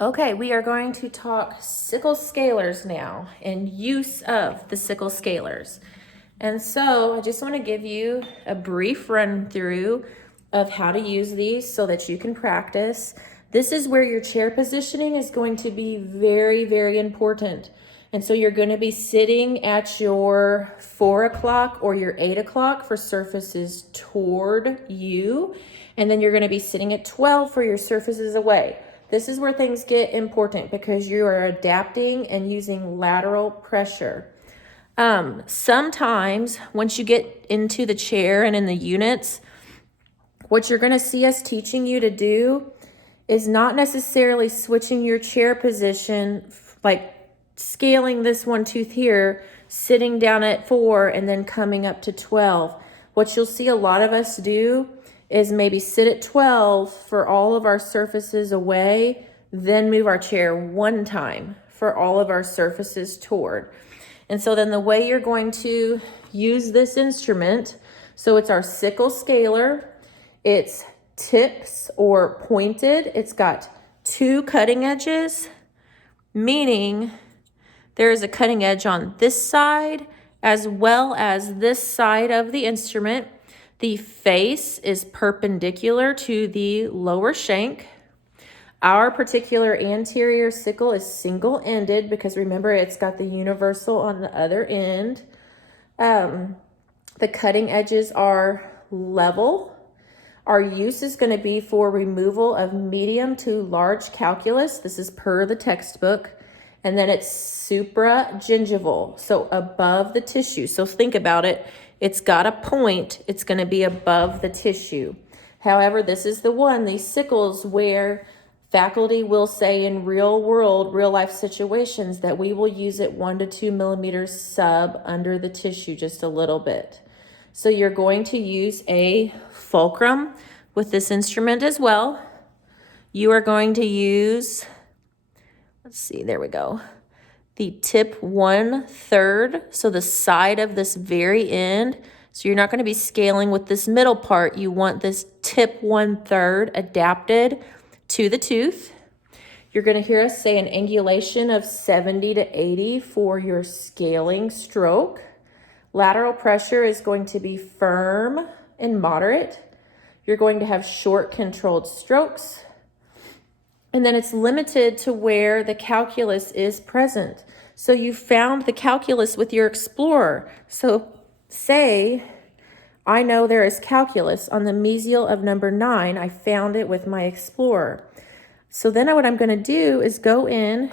Okay, we are going to talk sickle scalers now and use of the sickle scalers. And so I just want to give you a brief run through of how to use these so that you can practice. This is where your chair positioning is going to be very, very important. And so you're going to be sitting at your 4 o'clock or your 8 o'clock for surfaces toward you. And then you're going to be sitting at 12 for your surfaces away. This is where things get important because you are adapting and using lateral pressure. Sometimes once you get into the chair and in the units, what you're going to see us teaching you to do is not necessarily switching your chair position, like scaling this one tooth here, sitting down at 4 and then coming up to 12. What you'll see a lot of us do is maybe sit at 12 for all of our surfaces away, then move our chair one time for all of our surfaces toward. And so then the way you're going to use this instrument, so it's our sickle scaler. It's tips or pointed. It's got 2 cutting edges, meaning there is a cutting edge on this side as well as this side of the instrument. The face is perpendicular to the lower shank. Our particular anterior sickle is single-ended because remember it's got the universal on the other end. The cutting edges are level. Our use is going to be for removal of medium to large calculus. This is per the textbook. And then it's supragingival, so above the tissue. So think about it. It's got a point. It's going to be above the tissue. However, this is the one, these sickles, where faculty will say in real world, real life situations that we will use it 1 to 2 millimeters sub under the tissue just a little bit. So you're going to use a fulcrum with this instrument as well. You are going to use, let's see, there we go. The tip 1/3, so the side of this very end. So you're not going to be scaling with this middle part. You want this tip 1/3 adapted to the tooth. You're going to hear us say an angulation of 70 to 80 for your scaling stroke. Lateral pressure is going to be firm and moderate. You're going to have short controlled strokes. And then it's limited to where the calculus is present. So you found the calculus with your explorer. So say, I know there is calculus on the mesial of number 9. I found it with my explorer. So then what I'm going to do is go in.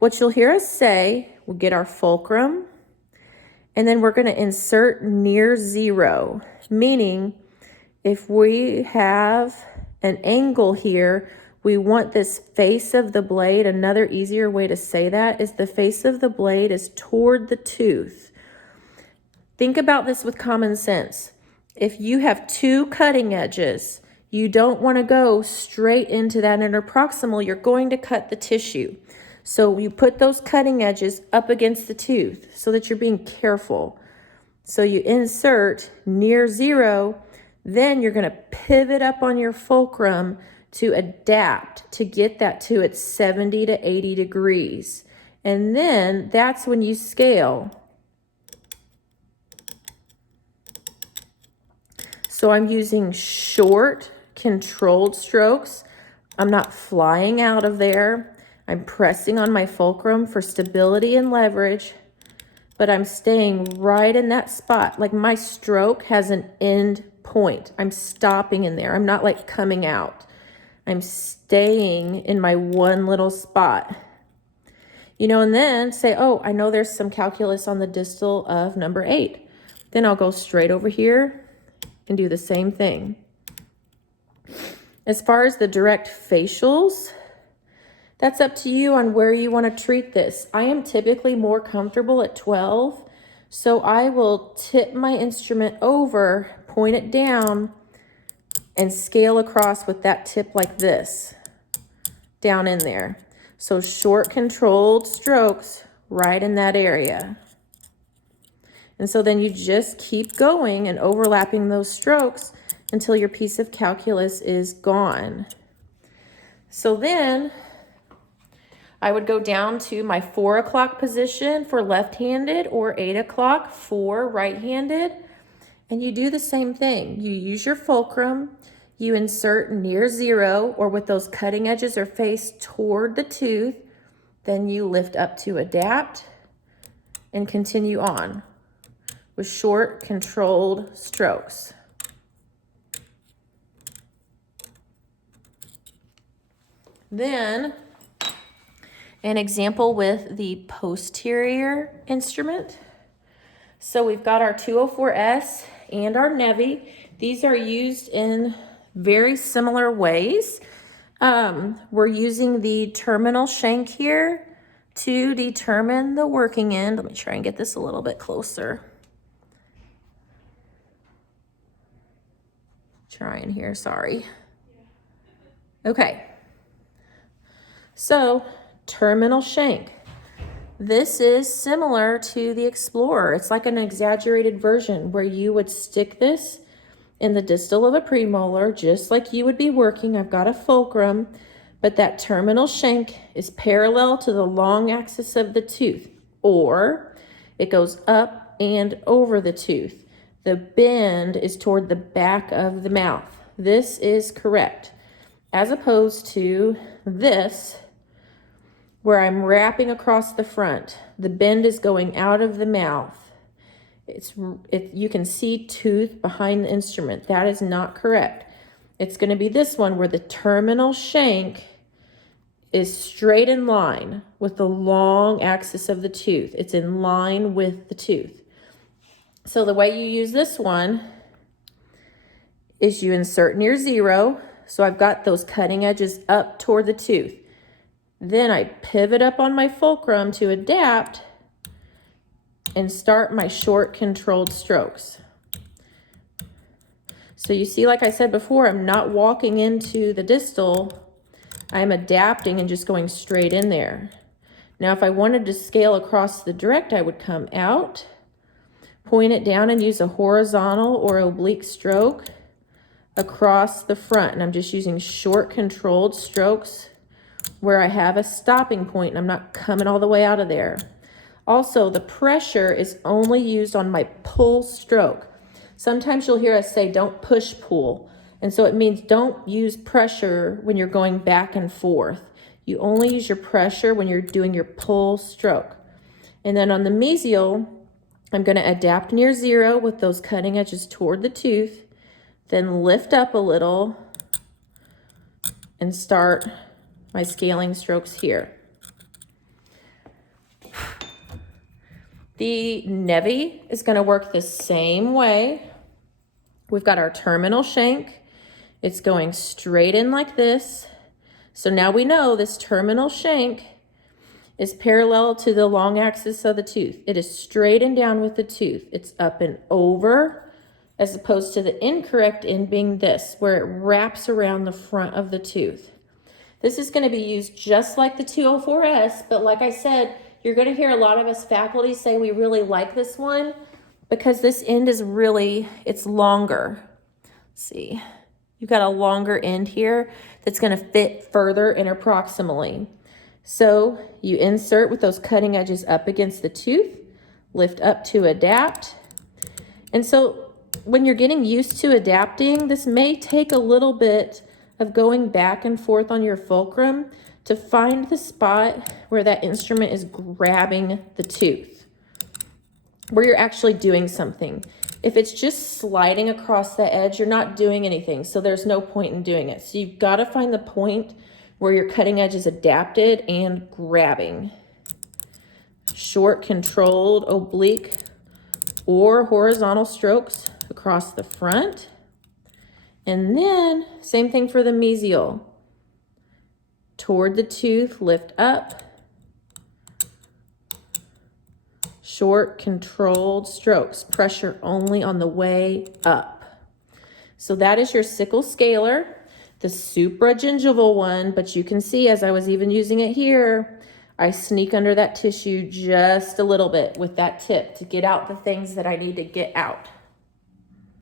What you'll hear us say, we'll get our fulcrum. And then we're going to insert near 0, meaning if we have an angle here, we want this face of the blade. Another easier way to say that is the face of the blade is toward the tooth. Think about this with common sense. If you have 2 cutting edges, you don't want to go straight into that interproximal. You're going to cut the tissue. So you put those cutting edges up against the tooth so that you're being careful. So you insert near 0, then you're going to pivot up on your fulcrum to adapt to get that to its 70 to 80 degrees. And then that's when you scale. So I'm using short, controlled strokes. I'm not flying out of there. I'm pressing on my fulcrum for stability and leverage, but I'm staying right in that spot. Like my stroke has an end point. I'm stopping in there. I'm not like coming out. I'm staying in my one little spot. And then say, oh, I know there's some calculus on the distal of number 8. Then I'll go straight over here and do the same thing. As far as the direct facials, that's up to you on where you want to treat this. I am typically more comfortable at 12, so I will tip my instrument over, point it down, and scale across with that tip like this, down in there. So short controlled strokes right in that area. And so then you just keep going and overlapping those strokes until your piece of calculus is gone. So then I would go down to my 4 o'clock position for left-handed or 8 o'clock for right-handed. And you do the same thing. You use your fulcrum, you insert near 0 or with those cutting edges or face toward the tooth, then you lift up to adapt and continue on with short, controlled strokes. Then, an example with the posterior instrument. So we've got our 204S and our Nevi. These are used in very similar ways. We're using the terminal shank here to determine the working end. Let me try and get this a little bit closer. Trying here, sorry. Okay. So, terminal shank. This is similar to the Explorer. It's like an exaggerated version where you would stick this in the distal of a premolar, just like you would be working. I've got a fulcrum, but that terminal shank is parallel to the long axis of the tooth, or it goes up and over the tooth. The bend is toward the back of the mouth. This is correct, as opposed to this, where I'm wrapping across the front. The bend is going out of the mouth. You can see tooth behind the instrument. That is not correct. It's going to be this one where the terminal shank is straight in line with the long axis of the tooth. It's in line with the tooth. So the way you use this one is you insert near 0. So I've got those cutting edges up toward the tooth. Then I pivot up on my fulcrum to adapt and start my short controlled strokes. So you see, like I said before, I'm not walking into the distal. I'm adapting and just going straight in there. Now, if I wanted to scale across the direct, I would come out, point it down and use a horizontal or oblique stroke across the front. And I'm just using short controlled strokes where I have a stopping point and I'm not coming all the way out of there. Also, the pressure is only used on my pull stroke. Sometimes you'll hear us say, don't push pull. And so it means don't use pressure when you're going back and forth. You only use your pressure when you're doing your pull stroke. And then on the mesial, I'm going to adapt near 0 with those cutting edges toward the tooth, then lift up a little and start my scaling strokes here. The Nevi is going to work the same way. We've got our terminal shank. It's going straight in like this. So now we know this terminal shank is parallel to the long axis of the tooth. It is straight and down with the tooth. It's up and over, as opposed to the incorrect end being this, where it wraps around the front of the tooth. This is going to be used just like the 204S, but like I said, you're going to hear a lot of us faculty say we really like this one because this end is really, it's longer. Let's see, you've got a longer end here that's going to fit further interproximally. So you insert with those cutting edges up against the tooth, lift up to adapt. And so when you're getting used to adapting, this may take a little bit of going back and forth on your fulcrum to find the spot where that instrument is grabbing the tooth, where you're actually doing something. If it's just sliding across the edge, you're not doing anything, so there's no point in doing it. So you've got to find the point where your cutting edge is adapted and grabbing. Short, controlled, oblique, or horizontal strokes across the front. And then, same thing for the mesial. Toward the tooth, lift up. Short, controlled strokes. Pressure only on the way up. So that is your sickle scaler, the supragingival one, but you can see as I was even using it here, I sneak under that tissue just a little bit with that tip to get out the things that I need to get out.